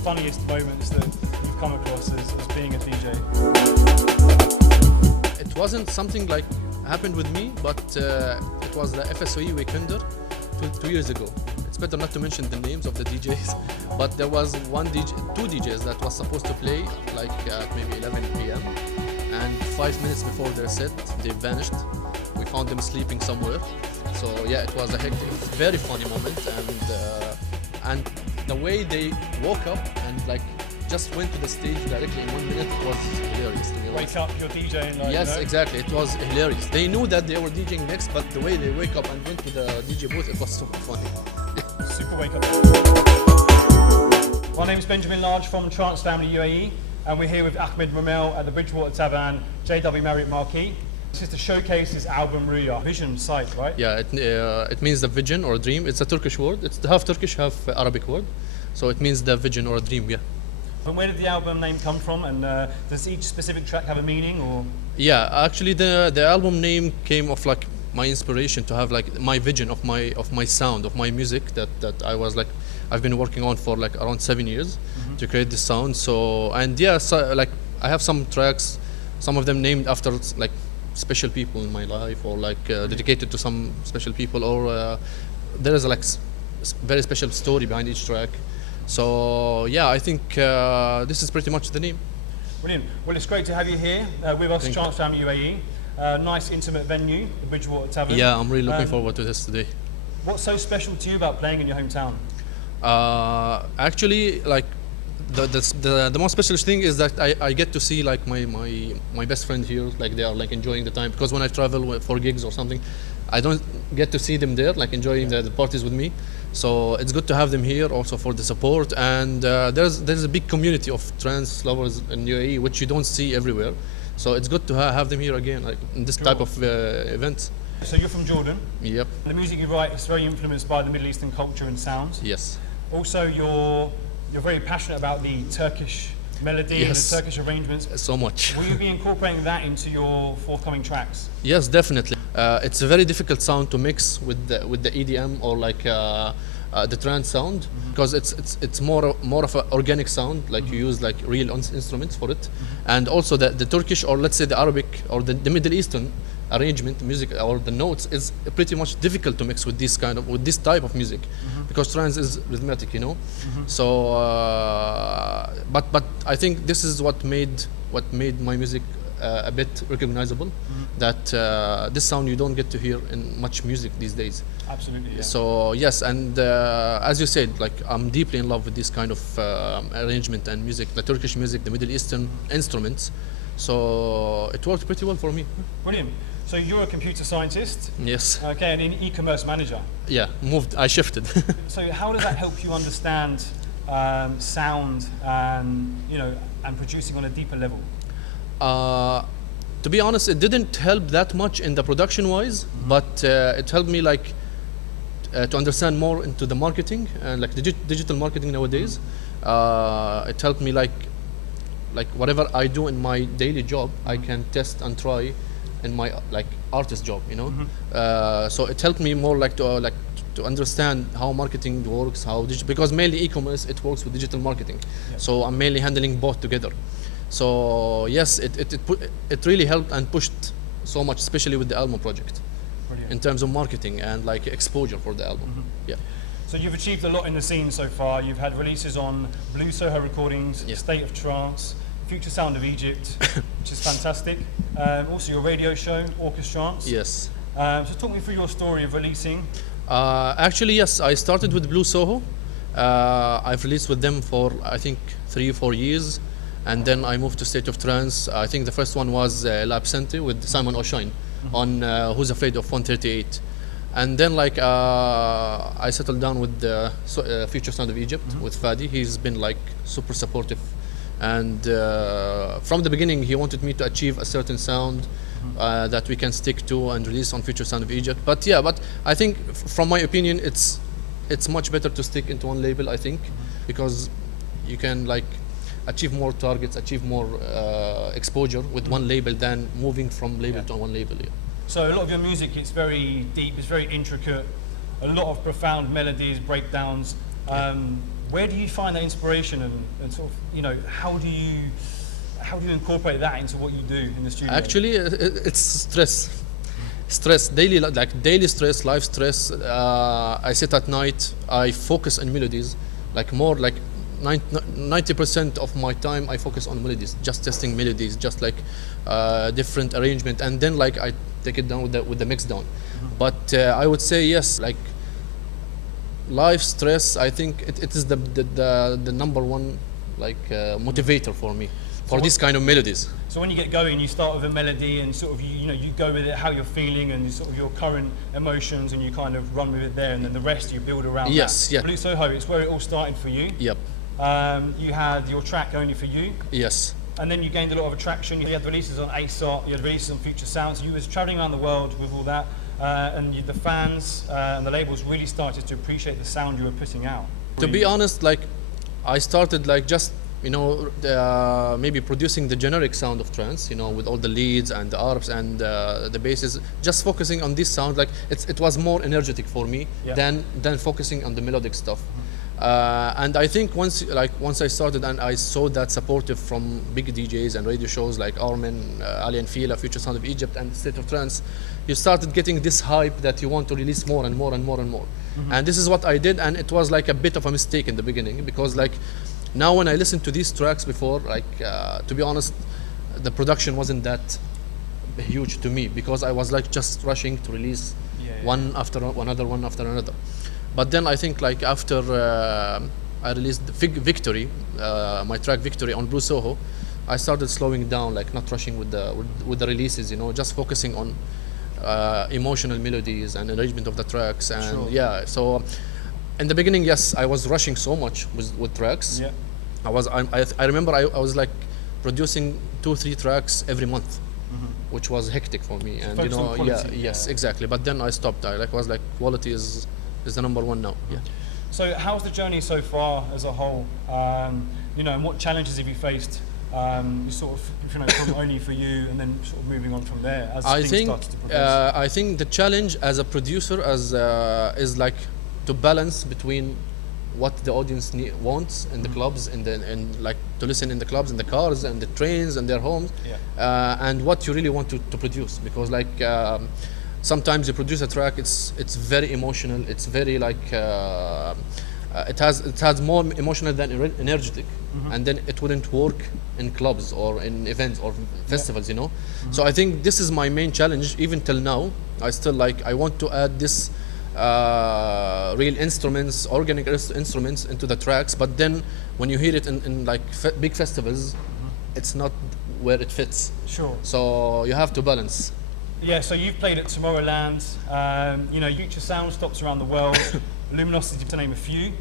funniest moments that you've come across as being a DJ? It wasn't something like happened with me, but it was the FSOE Weekender 2 years ago. It's better not to mention the names of the DJs, but there was two DJs that was supposed to play like at maybe 11 p.m. and 5 minutes before their set, they vanished. We found them sleeping somewhere. So yeah, it was a hectic, very funny moment, and the way they woke up and like just went to the stage directly in 1 minute was hilarious to me. Wake up, you're DJing like yes, exactly. It was hilarious. They knew that they were DJing next, but the way they wake up and went to the DJ booth, it was super funny. Super wake up. My name is Benjamin Large from TranceFamilyUAE, and we're here with Ahmed Romel at the Bridgewater Tavern, JW Marriott Marquee. This is to showcase his album RÜYA, Vision Sight, right? Yeah, it means the vision or dream. It's a Turkish word. It's half Turkish, half Arabic word. So it means the vision or a dream, yeah. But where did the album name come from, and does each specific track have a meaning, or? Yeah, actually the album name came of like my inspiration to have like my vision of my sound, of my music that I was like, I've been working on for like around 7 years to create this sound. So, and yeah, so like I have some tracks, some of them named after like special people in my life, or like dedicated to some special people, or there is like very special story behind each track. So yeah, I think this is pretty much the name. Brilliant. Well, it's great to have you here with us, TranceFamilyUAE. Nice intimate venue, the Bridgewater Tavern. Yeah, I'm really looking forward to this today. What's so special to you about playing in your hometown? Actually, like the most special thing is that I get to see like my best friend here, like they are like enjoying the time, because when I travel for gigs or something, I don't get to see them there like enjoying the parties with me. So it's good to have them here also for the support, and there's a big community of trance lovers in UAE which you don't see everywhere. So it's good to have them here again, like in this type of events. So you're from Jordan. Yep. The music you write is very influenced by the Middle Eastern culture and sounds. Yes. Also, you're very passionate about the Turkish melody and the Turkish arrangements. So much. Will you be incorporating that into your forthcoming tracks? Yes, definitely. It's a very difficult sound to mix with the EDM or like the trance sound, because it's more of an organic sound, like you use like real instruments for it, and also the Turkish, or let's say the Arabic or the Middle Eastern arrangement music or the notes is pretty much difficult to mix with this type of music, because trance is rhythmic, you know. So but I think this is what made my music a bit recognizable, that this sound you don't get to hear in much music these days. Absolutely, yeah. So yes, and as you said, like I'm deeply in love with this kind of arrangement and music, the Turkish music, the Middle Eastern instruments. So it worked pretty well for me. Brilliant. So you're a computer scientist. Yes. Okay, and an e-commerce manager. Yeah, I shifted. So how does that help you understand sound and producing on a deeper level? To be honest, it didn't help that much in the production wise, but it helped me like to understand more into the marketing and like digital marketing nowadays. It helped me like whatever I do in my daily job, I can test and try in my like artist job, you know. So it helped me more like to understand how marketing works, because mainly e-commerce, it works with digital marketing. Yeah. So I'm mainly handling both together. So yes, it really helped and pushed so much, especially with the album project. Brilliant. In terms of marketing and like exposure for the album. Yeah. So you've achieved a lot in the scene so far. You've had releases on Blue Soho Recordings, State of Trance, Future Sound of Egypt, which is fantastic. Also your radio show, Orchestrance. Yes. So talk me through your story of releasing. Actually, yes, I started with Blue Soho. I've released with them for I think 3 or 4 years. And then I moved to State of Trance. I think the first one was L'Absente with Simon O'Shine on Who's Afraid of 138. And then like I settled down with the Future Sound of Egypt with Fadi. He's been like super supportive. And from the beginning, he wanted me to achieve a certain sound that we can stick to and release on Future Sound of Egypt. But yeah, I think from my opinion, it's much better to stick into one label, I think, because you can like achieve more targets, achieve more exposure with one label than moving from label to one label. Yeah. So a lot of your music, it's very deep, it's very intricate, a lot of profound melodies, breakdowns. Where do you find that inspiration and sort of, you know, how do you incorporate that into what you do in the studio? Actually, it's stress, daily stress, life stress. I sit at night, I focus on melodies, like more like 90% of my time I focus on melodies, just testing melodies, just like different arrangement, and then like I take it down with the mix down. But I would say yes, like life stress, I think it is the number one like motivator for me for this kind of melodies. So when you get going, you start with a melody and sort of you go with it, how you're feeling and sort of your current emotions, and you kind of run with it there, and then the rest you build around. Yes, that. yeah. Blue Soho, it's where it all started for you. Yep. You had your track Only For You. Yes. And then you gained a lot of attraction. You had releases on ASOT, you had releases on Future Sounds. You was traveling around the world with all that, and the fans and the labels really started to appreciate the sound you were putting out. To be honest, like I started like just maybe producing the generic sound of trance, with all the leads and the arps and the basses, just focusing on this sound. Like it was more energetic for me than focusing on the melodic stuff. And I think once I started and I saw that supportive from big DJs and radio shows like Armin, Ali and Fila, Future Sound of Egypt and State of Trance, you started getting this hype that you want to release more and more and more and more. And this is what I did, and it was like a bit of a mistake in the beginning, because like now when I listened to these tracks before, like to be honest, the production wasn't that huge to me, because I was like just rushing to release one after another. But then I think like after I released Victory, my track Victory on Blue Soho, I started slowing down, like not rushing with the releases, just focusing on emotional melodies and arrangement of the tracks. And so in the beginning, yes, I was rushing so much with tracks. Yeah. I remember I was like producing 2-3 tracks every month, which was hectic for me. And yes, exactly. But then I stopped. I was like, quality is the number one now. Yeah. So how's the journey so far as a whole? And what challenges have you faced? You sort of, from Only For You, and then sort of moving on from there as things started to progress. I think the challenge as a producer is like to balance between what the audience wants in the clubs and like to listen in the clubs, in the cars and the trains and their homes, and what you really want to produce, because like sometimes you produce a track, it's very emotional, it's very like it has more emotional than energetic, and then it wouldn't work in clubs or in events or festivals, So I think this is my main challenge. Even till now, I want to add this real instruments, organic instruments into the tracks, but then when you hear it in like big festivals, it's not where it fits. Sure. So you have to balance. Yeah, so you've played at Tomorrowland, Future Sound stops around the world, Luminosity to name a few.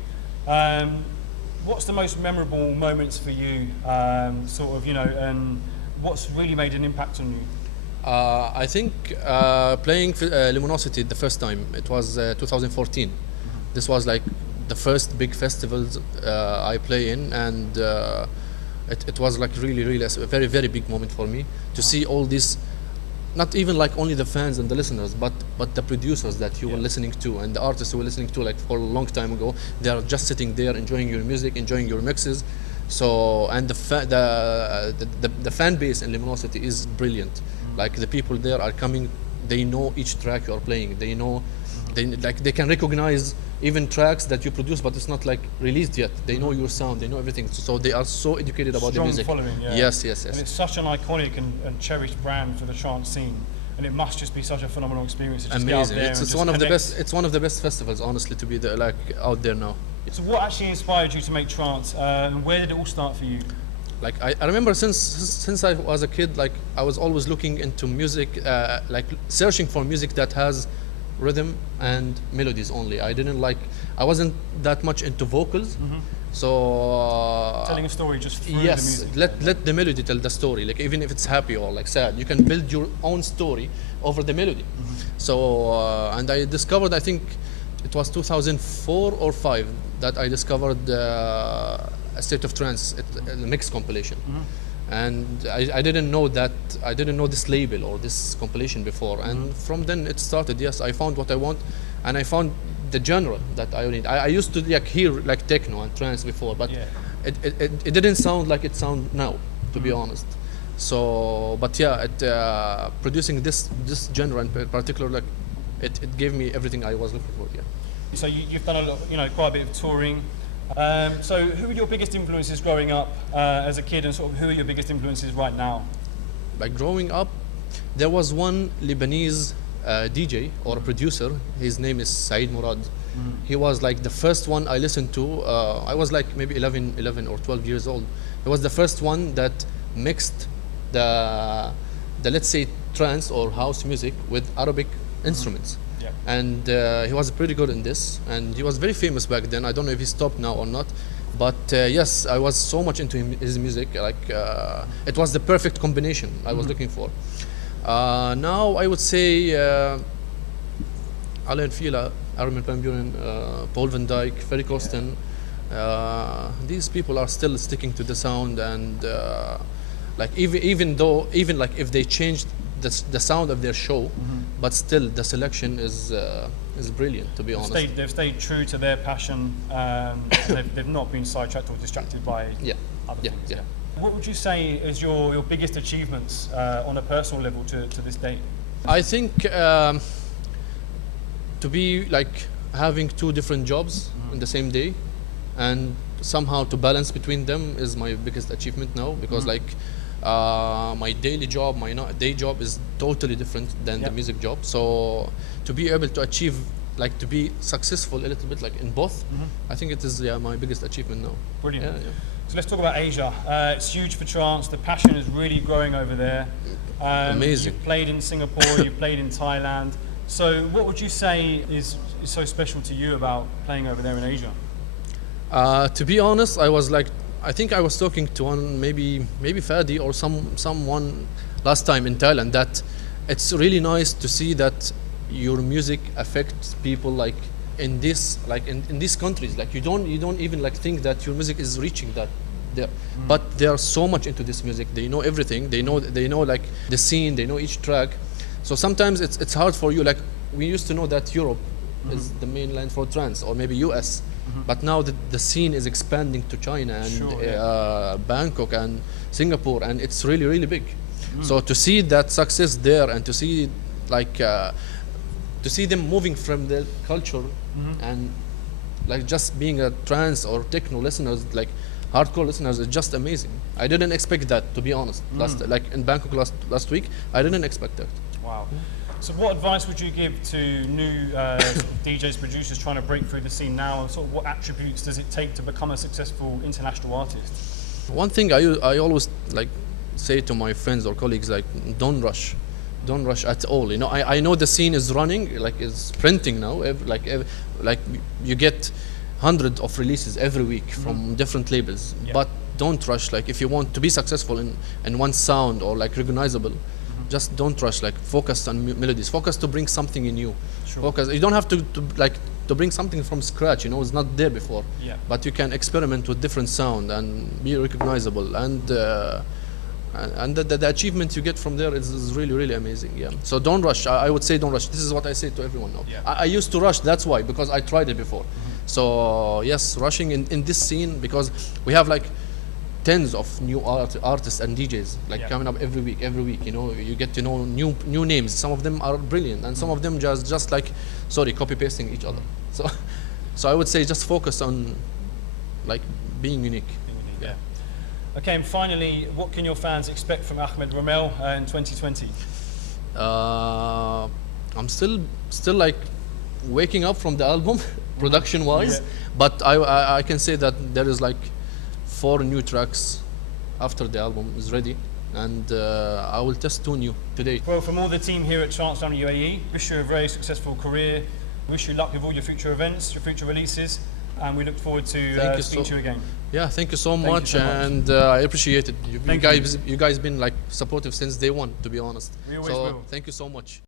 What's the most memorable moments for you, and what's really made an impact on you? I think playing Luminosity the first time, it was 2014. This was like the first big festivals I play in, and it was like really a very, very big moment for me to see all these, not even like only the fans and the listeners, but the producers that you were listening to and the artists you were listening to like for a long time ago. They are just sitting there enjoying your music, enjoying your mixes. So, and the fan base in Luminosity is brilliant. Like the people there are coming, they know each track you are playing. They know, they can recognize even tracks that you produce, but it's not like released yet. They know your sound, they know everything. So they are so educated about the music. Strong following, yeah. Yes. And it's such an iconic and cherished brand for the trance scene. And it must just be such a phenomenal experience to just amazing. Get out there it's one of the best. It's one of the best festivals, honestly, to be out there now. So what actually inspired you to make trance? And where did it all start for you? Like I remember since I was a kid, like I was always looking into music, like searching for music that has rhythm and melodies only. I wasn't that much into vocals. So telling a story just through the music. Let the melody tell the story. Like even if it's happy or like sad, you can build your own story over the melody. So and I discovered, I think it was 2004 or 5 that I discovered a State of Trance, a mix compilation. And I didn't know this label or this compilation before. And from then it started. Yes, I found what I want, and I found the genre that I need. I used to like hear like techno and trance before, but Yeah. it didn't sound like it sound now, to be honest. So, but yeah, producing this genre in particular, like it gave me everything I was looking for. Yeah. So you've done a lot, quite a bit of touring. So who were your biggest influences growing up as a kid, and sort of who are your biggest influences right now? Like growing up, there was one Lebanese DJ or producer. His name is Saeed Murad. He was like the first one I listened to. I was like maybe 11 or 12 years old. He was the first one that mixed the let's say trance or house music with Arabic instruments. Yeah. And he was pretty good in this, and he was very famous back then. I don't know if he stopped now or not, but yes, I was so much into his music. Like it was the perfect combination I was looking for. Now I would say Alain Fila, Armin van Buren, Paul van Dyk, Ferry Corsten. These people are still sticking to the sound, and like even like if they changed the sound of their show, but still the selection is brilliant, to be honest. They've stayed true to their passion. They've not been sidetracked or distracted by other things. Yeah. What would you say is your biggest achievements on a personal level to this date? I think to be like having two different jobs in the same day, and somehow to balance between them is my biggest achievement now, because like my daily job, my day job is totally different than the music job. So to be able to achieve, like to be successful a little bit like in both, I think it is my biggest achievement now. Brilliant. Yeah. So let's talk about Asia. It's huge for trance. The passion is really growing over there. Amazing. You've played in Singapore, you've played in Thailand. So what would you say is so special to you about playing over there in Asia? To be honest, I think I was talking to one, maybe Fadi or someone last time in Thailand, that it's really nice to see that your music affects people like in these countries. Like you don't even like think that your music is reaching that there, but they are so much into this music. They know everything. They know like the scene. They know each track. So sometimes it's hard for you. Like we used to know that Europe is the main land for trance, or maybe US. But now the scene is expanding to China and Bangkok and Singapore, and it's really, really big. So to see that success there, and to see like to see them moving from their culture and like just being a trance or techno listeners, like hardcore listeners, is just amazing. I didn't expect that, to be honest. Like in Bangkok last week, I didn't expect that. Wow. So what advice would you give to new DJs, producers trying to break through the scene now, and sort of what attributes does it take to become a successful international artist? One thing I always like say to my friends or colleagues, like don't rush at all. I know the scene is running, like is printing now. Like you get hundreds of releases every week from different labels, but don't rush. Like if you want to be successful in one sound or like recognizable, just don't rush. Like focus on melodies. Focus to bring something in you. Sure. Focus. You don't have to bring something from scratch. It's not there before. Yeah. But you can experiment with different sound and be recognizable. And the achievement you get from there is really, really amazing. Yeah. So don't rush. I would say don't rush. This is what I say to everyone now. Yeah. I used to rush. That's why, because I tried it before. So yes, rushing in this scene, because we have like tens of new artists and DJs like coming up every week. You get to know new names. Some of them are brilliant, and some of them just like copy pasting each other. So I would say just focus on like being unique. Yeah. Okay, and finally, what can your fans expect from Ahmed Romel in 2020? I'm still like waking up from the album production wise, but I can say that there is like 4 new tracks after the album is ready, and I will test 2 new today. Well, from all the team here at TranceFamilyUAE, wish you a very successful career. Wish you luck with all your future events, your future releases, and we look forward to speaking to you again. Yeah, thank you so much, and I appreciate it. You guys been like supportive since day one, to be honest. We always will. Thank you so much.